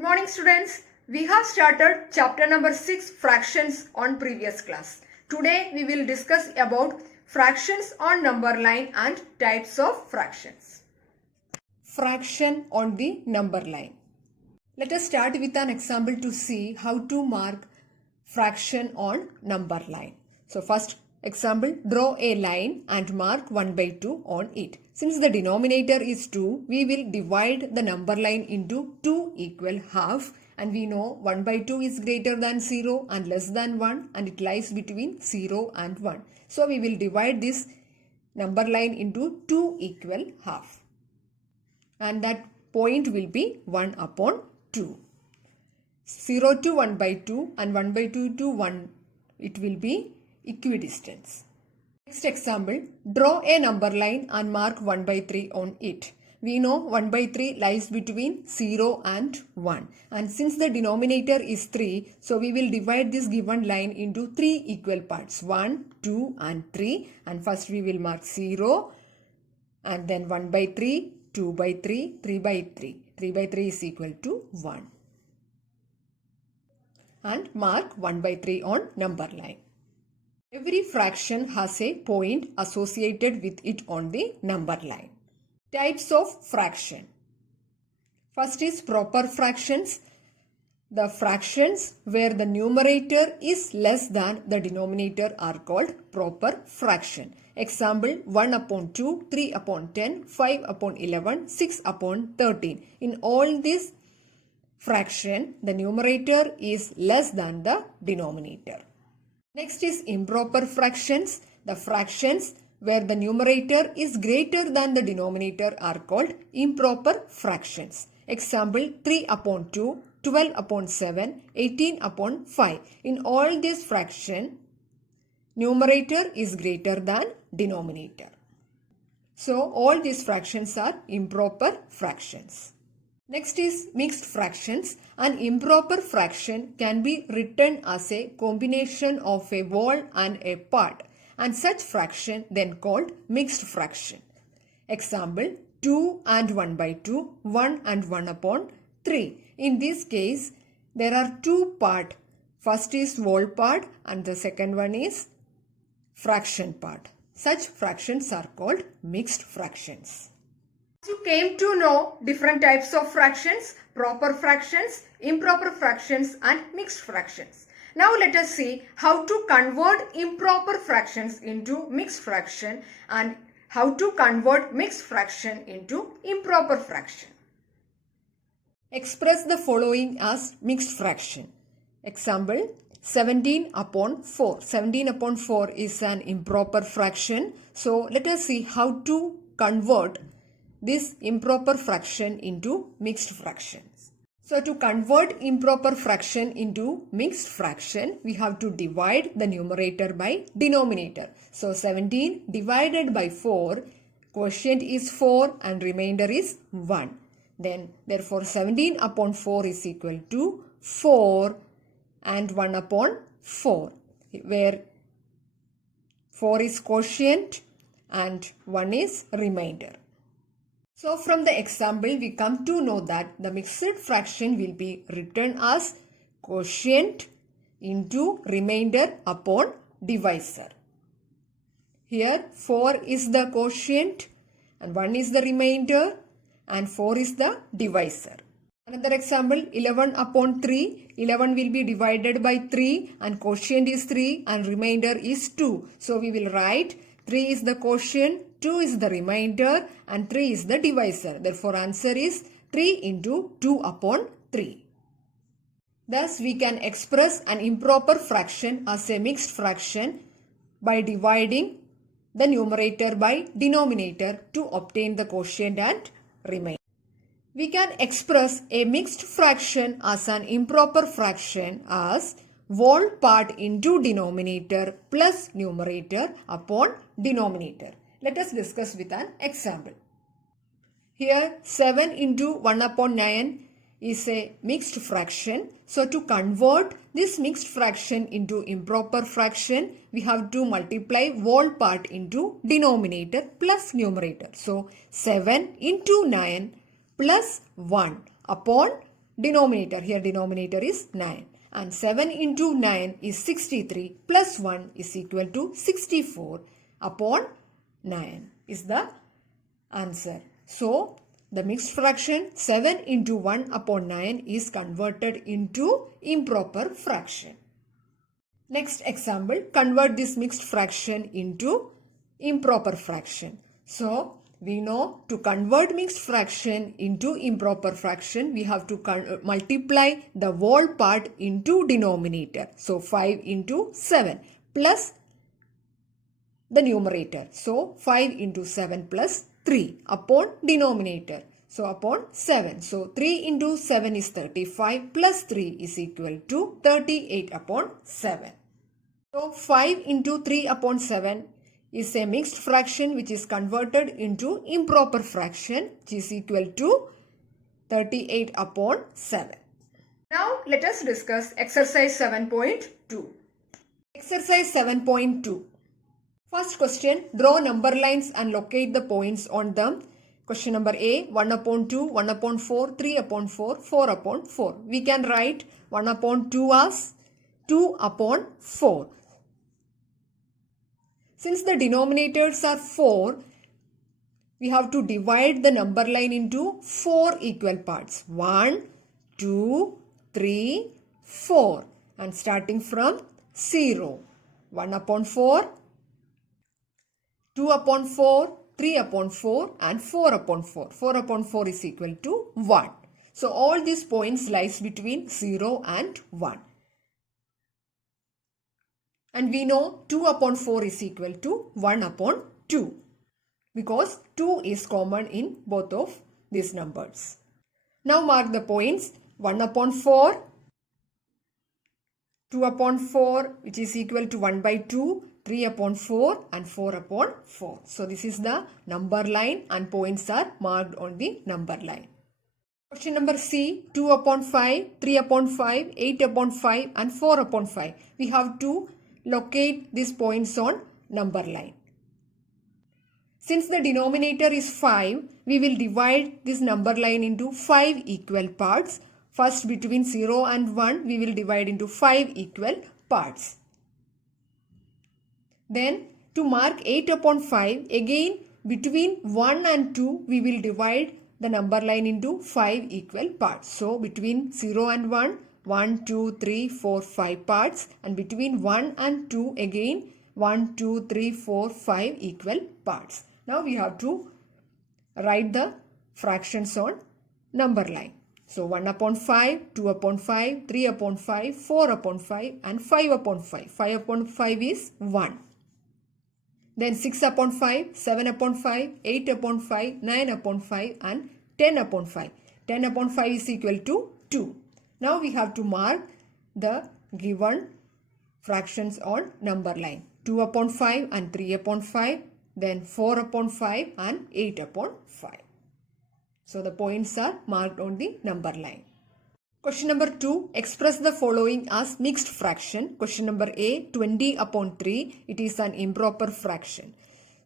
Good morning students. We have started chapter number 6 fractions on previous class. Today we will discuss about fractions on number line and types of fractions. Fraction on the number line. Let us start with an example to see how to mark fraction on number line. So first example, draw a line and mark 1 by 2 on it. Since the denominator is 2, we will divide the number line into 2 equal half, and we know 1 by 2 is greater than 0 and less than 1, and it lies between 0 and 1. So we will divide this number line into 2 equal half, and that point will be 1 upon 2. 0 to 1 by 2 and 1 by 2 to 1, it will be equidistance. Next example, draw a number line and mark 1 by 3 on it. We know 1 by 3 lies between 0 and 1. And since the denominator is 3, so we will divide this given line into 3 equal parts. 1, 2 and 3. And first we will mark 0 and then 1 by 3, 2 by 3, 3 by 3. 3 by 3 is equal to 1. And mark 1 by 3 on number line. Every fraction has a point associated with it on the number line. Types of fraction. First is proper fractions. The fractions where the numerator is less than the denominator are called proper fraction. Example, 1 upon 2, 3 upon 10, 5 upon 11, 6 upon 13. In all these fraction, the numerator is less than the denominator. Next is improper fractions. The fractions where the numerator is greater than the denominator are called improper fractions. Example, 3 upon 2, 12 upon 7, 18 upon 5. In all these fraction, numerator is greater than denominator. So all these fractions are improper fractions. Next is mixed fractions. An improper fraction can be written as a combination of a whole and a part, and such fraction then called mixed fraction. Example, 2 and 1 by 2, 1 and 1 upon 3. In this case, there are two parts. First is whole part and the second one is fraction part. Such fractions are called mixed fractions. You came to know different types of fractions, proper fractions, improper fractions and mixed fractions. Now let us see how to convert improper fractions into mixed fraction and how to convert mixed fraction into improper fraction. Express the following as mixed fraction. Example, 17 upon 4. 17 upon 4 is an improper fraction. So let us see how to convert this improper fraction into mixed fractions. So to convert improper fraction into mixed fraction, we have to divide the numerator by denominator. So 17 divided by 4, quotient is 4 and remainder is 1. Then therefore 17 upon 4 is equal to 4 and 1 upon 4, where 4 is quotient and 1 is remainder. So from the example, we come to know that the mixed fraction will be written as quotient into remainder upon divisor. Here 4 is the quotient and 1 is the remainder and 4 is the divisor. Another example, 11 upon 3. 11 will be divided by 3 and quotient is 3 and remainder is 2. So we will write 3 is the quotient, 2 is the remainder and 3 is the divisor. Therefore answer is 3 into 2 upon 3. Thus we can express an improper fraction as a mixed fraction by dividing the numerator by denominator to obtain the quotient and remainder. We can express a mixed fraction as an improper fraction as whole part into denominator plus numerator upon denominator. Let us discuss with an example. Here 7 into 1 upon 9 is a mixed fraction. So to convert this mixed fraction into improper fraction, we have to multiply whole part into denominator plus numerator. So 7 into 9 plus 1 upon denominator. Here denominator is 9. And 7 into 9 is 63 plus 1 is equal to 64 upon 9 is the answer. So, the mixed fraction 7 into 1 upon 9 is converted into improper fraction. Next example, convert this mixed fraction into improper fraction. So, we know to convert mixed fraction into improper fraction, we have to multiply the whole part into denominator. So, 5 into 7 plus the numerator. So, 5 into 7 plus 3 upon denominator. So, upon 7. So, 3 into 7 is 35 plus 3 is equal to 38 upon 7. So, 5 into 3 upon 7 is a mixed fraction which is converted into improper fraction which is equal to 38 upon 7. Now, let us discuss exercise 7.2. Exercise 7.2. First question, draw number lines and locate the points on them. Question number A, 1 upon 2, 1 upon 4, 3 upon 4, 4 upon 4. We can write 1 upon 2 as 2 upon 4. Since the denominators are 4, we have to divide the number line into 4 equal parts. 1, 2, 3, 4. And starting from 0. 1 upon 4, 2 upon 4, 3 upon 4 and 4 upon 4. 4 upon 4 is equal to 1. So all these points lies between 0 and 1. And we know 2 upon 4 is equal to 1 upon 2 because 2 is common in both of these numbers. Now mark the points 1 upon 4, 2 upon 4 which is equal to 1 by 2, 3 upon 4 and 4 upon 4. So this is the number line and points are marked on the number line. Question number C, 2 upon 5, 3 upon 5, 8 upon 5 and 4 upon 5. We have to locate these points on number line. Since the denominator is 5, we will divide this number line into 5 equal parts. First between 0 and 1, we will divide into 5 equal parts. Then to mark 8 upon 5, again between 1 and 2, we will divide the number line into 5 equal parts. So between 0 and 1, 1, 2, 3, 4, 5 parts, and between 1 and 2 again 1, 2, 3, 4, 5 equal parts. Now we have to write the fractions on number line. So 1 upon 5, 2 upon 5, 3 upon 5, 4 upon 5 and 5 upon 5. 5 upon 5 is 1. Then 6 upon 5, 7 upon 5, 8 upon 5, 9 upon 5 and 10 upon 5. 10 upon 5 is equal to 2. Now we have to mark the given fractions on number line. 2 upon 5 and 3 upon 5, then 4 upon 5 and 8 upon 5. So the points are marked on the number line. Question number 2, express the following as mixed fraction. Question number A, 20 upon 3, it is an improper fraction.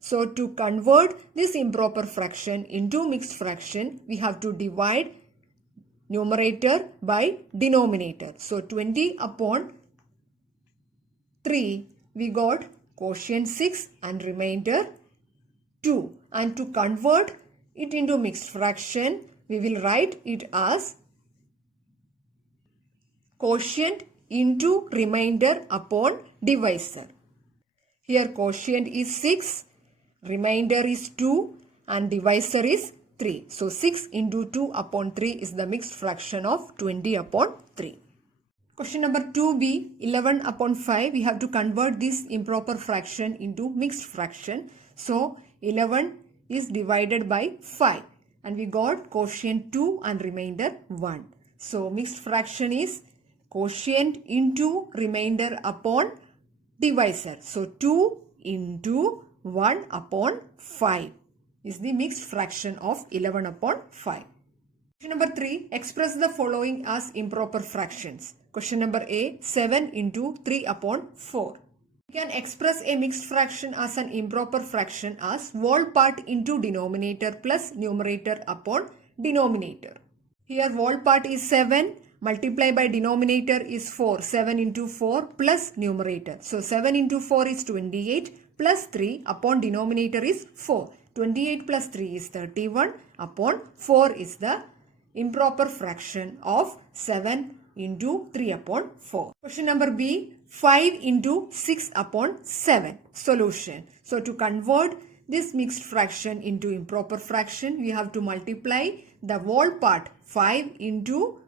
So to convert this improper fraction into mixed fraction, we have to divide numerator by denominator. So 20 upon 3, we got quotient 6 and remainder 2. And to convert it into mixed fraction, we will write it as quotient into remainder upon divisor. Here quotient is 6, remainder is 2 and divisor is 3. So 6 into 2 upon 3 is the mixed fraction of 20 upon 3. Question number 2b, 11 upon 5. We have to convert this improper fraction into mixed fraction. So 11 is divided by 5 and we got quotient 2 and remainder 1. So mixed fraction is quotient into remainder upon divisor. So 2 into 1 upon 5 is the mixed fraction of 11 upon 5. Question number 3, express the following as improper fractions. Question number A, 7 into 3 upon 4. We can express a mixed fraction as an improper fraction as whole part into denominator plus numerator upon denominator. Here whole part is 7. Multiply by denominator is 4. 7 into 4 plus numerator. So 7 into 4 is 28 plus 3 upon denominator is 4. 28 plus 3 is 31 upon 4 is the improper fraction of 7 into 3 upon 4. Question number B. 5 into 6 upon 7. Solution. So to convert this mixed fraction into improper fraction, we have to multiply the whole part 5 into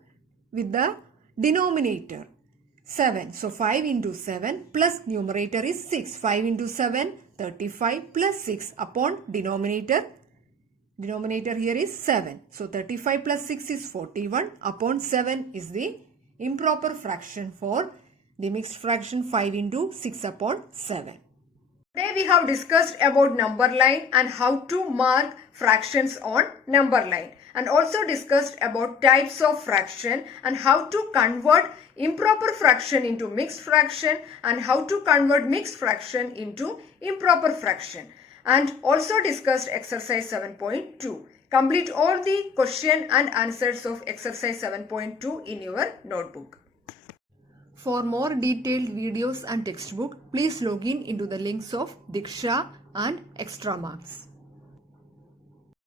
with the denominator 7. So 5 into 7 plus numerator is 6. 5 into 7, 35 plus 6 upon denominator. Denominator here is 7. So 35 plus 6 is 41 upon 7 is the improper fraction for the mixed fraction 5 into 6 upon 7. Today we have discussed about number line and how to mark fractions on number line, and also discussed about types of fraction and how to convert improper fraction into mixed fraction and how to convert mixed fraction into improper fraction, and also discussed exercise 7.2. Complete all the question and answers of exercise 7.2 in your notebook. For more detailed videos and textbook, please log in into the links of Diksha and Extra Marks.